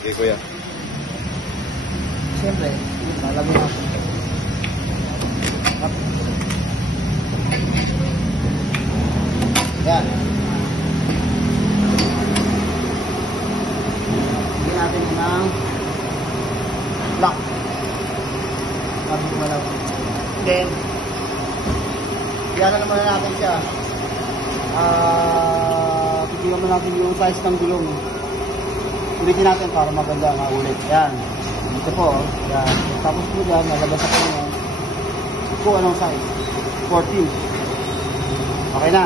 Sige kuya. Siyempre, lalagyan natin. Yan. Lagyan natin ng lock. Then, yan na naman natin siya. Titignan mo natin yung size ng gulong. Ulitin natin para maganda maulit. Yan. Dito po. Yan. Tapos po dyan, nalabas ako nyo. Kung anong size. 14. Okay na.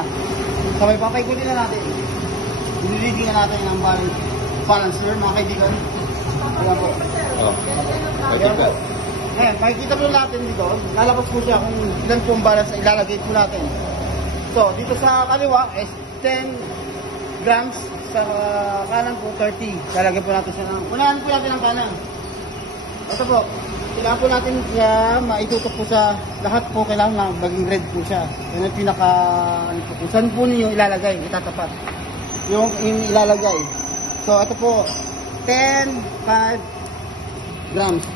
So may papaikutin na natin. Diniliding na natin ang balancer, mga kaibigan. Ayan po. Ayan po. Ngayon, makikita po natin dito, lalabas po siya kung ilan po ang balance na ilalagay po natin. So, dito sa kaliwa is 10 grams, sa kanan po 30. Lalagay po natin siya ng, unahan po natin ang kanan. Ito po, kailangan po natin siya maitutok po sa lahat po, kailangan na maging red po siya. Yan ang pinaka, ano po, kung saan po ninyo ilalagay, itatapat. Yung ilalagay. So, ito po, 10, 5 grams.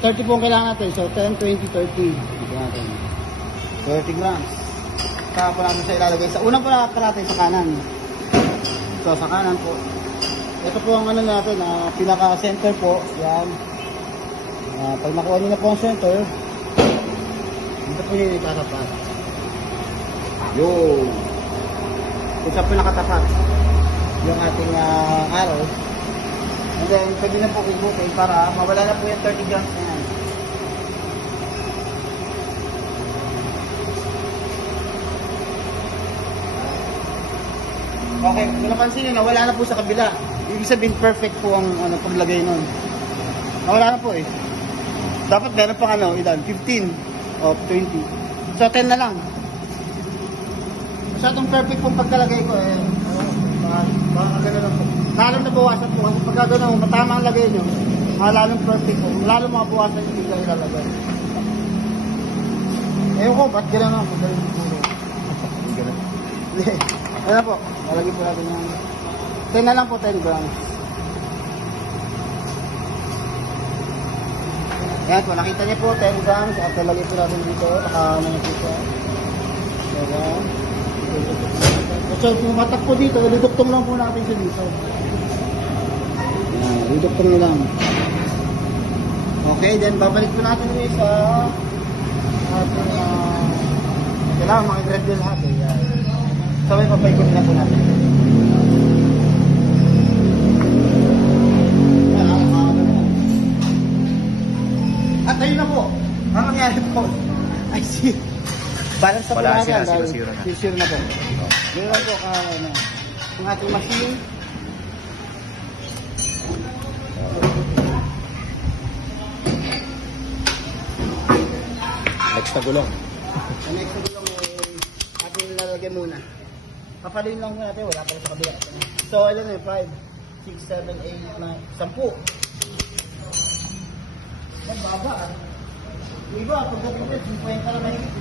30 po ang kailangan natin. So, 10, 20, 30. Ito natin. 30 grams. Saka po natin siya ilalagay. Sa unang po natin sa kanan. So, sa kanan po. Ito po ang ano natin, pinaka-center po. Yan. Pag nakuha nyo na po ang center, dito po yung itatapat. Yo! Kung saan po nakatapat yung ating arrow. And then, pwede na po ikutin para mawala na po yung 30 grams na yan. Okay, kung napansin nyo, nawala na po sa kabila. Ibig sabihin, perfect po ang paglagay nun. Nawala na po eh. Dapat meron pang ilan? 15 o 20. So, 10 na lang. Masyadong perfect po pagkalagay ko eh. Baka gano'n lang po. Lalong nabawasan po kasi pagka gano'n, matama ang lagay nyo, lalong perfect po. Lalong makabawasan yung bigla ilalagay. Ewan ko, ba't gano'n lang po? Gano'n. Ayan po, lalagay po natin yung 10 na lang po, 10 grams. Ayan po, nakita niyo po, 10 grams. At lalagay po natin dito, nakaano na po siya. Ayan. So, pumatak po dito, duduktong lang po natin siya dito. Duduktong na lang. Okay, then babalik po natin ulit sa ating kailangan makikread din lahat eh. So, may papaikot na po natin. At ayun na po, ang nangyari po, I see. Balance na po natin dahil zero na po. Zero na po ang ating machine. Next na gulong. Ang next na gulong ating lalagyan muna. Papalin lang natin, wala pa sa kabila. So, ilan na 5, 6, 7, 8, 9, 10. Ang baba ah. Iba, pagdating na, 50 na mahigit.